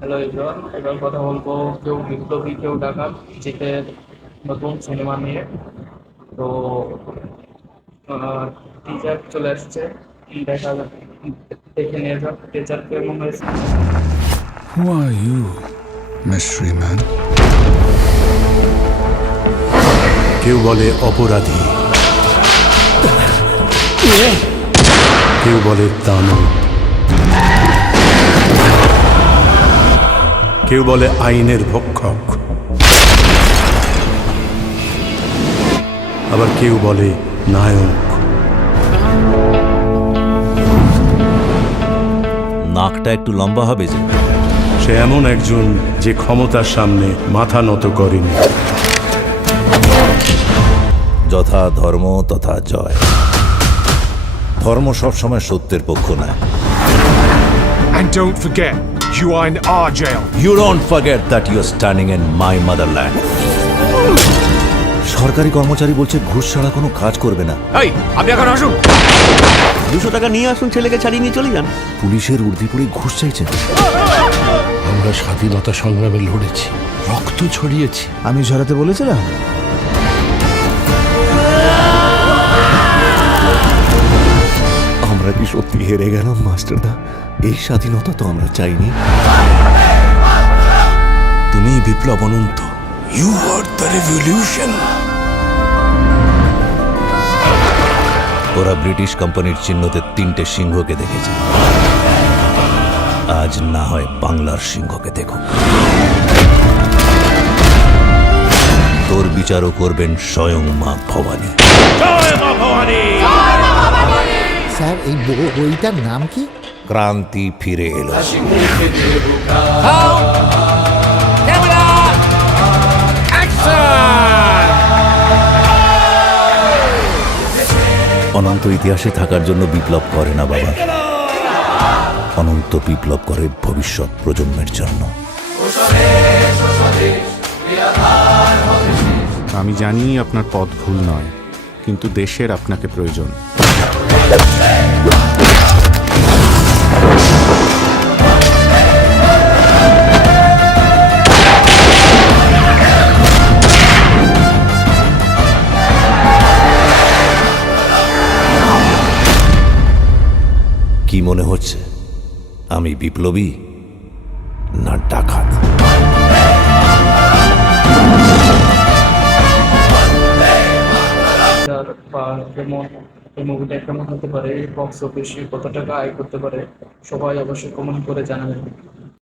Hello everyone, এবার কথা বলবো কেউ বিপ্লবী কেউ ডাকাত জিতের নতুন সিনেমা নিয়ে। তো টিজার চলে আসছে, দেখা যাক, দেখে নিয়ে যাক টিজার কেমন হয়েছে। Who are you, mystery man? কেউ বলে অপরাধী, কেউ বলে দানব, কেউ বলে আইনের ভক্ষক, আবার কেউ বলে নায়ক। নাকটা একটু লম্বা হবে যে। সে এমন একজন যে ক্ষমতার সামনে মাথা নত করেনি। যথা ধর্ম তথা জয়। ধর্ম সবসময় সত্যের পক্ষ নেয়। And don't forget, you are in our jail. You don't forget that you are standing in my motherland. সরকারি কর্মচারী বলছে ঘুষ ছাড়া কোনো কাজ করবে না। এই, আপনি এখন আসুন। 200 টাকা নিয়ে আসুন, ছেলেকে ছাড়িয়ে নিয়ে চলে যান। পুলিশের উর্দি পড়ে ঘুষ চাইছেন। আমরা স্বাধীনতা সংগ্রামে লড়েছি, রক্ত ছড়িয়েছি। আমি ঝরাতে বলেছিলাম। আমরা কি সত্যি হেরে গেলাম মাস্টারদা? এই স্বাধীনতা তো আমরা চাইনি। তুমি বিপ্লব অনন্ত। You are the revolution. ওরা ব্রিটিশ কোম্পানির চিহ্নতে 3টে সিংহকে দেখেছে। আজ না হয় বাংলার সিংহকে দেখুক। তোর বিচারও করবেন স্বয়ং মা ভবানী। স্যার, এই বইটার নাম কি? ক্রান্তি ফিরে এলো। অনন্ত ইতিহাসে থাকার জন্য বিপ্লব করে না বাবা, অনন্ত বিপ্লব করে ভবিষ্যৎ প্রজন্মের জন্য। আমি জানি আপনার পথ ভুল নয়, কিন্তু দেশের আপনাকে প্রয়োজন। কি মনে হচ্ছে আমি বিপ্লবী না ডাকাত? বা কেমন এই মুভিটা কেমন হতে পারে, বক্স অফিসে কত টাকা আয় করতে পারে, সবাই অবশ্যই কমেন্ট করে জানাবেন।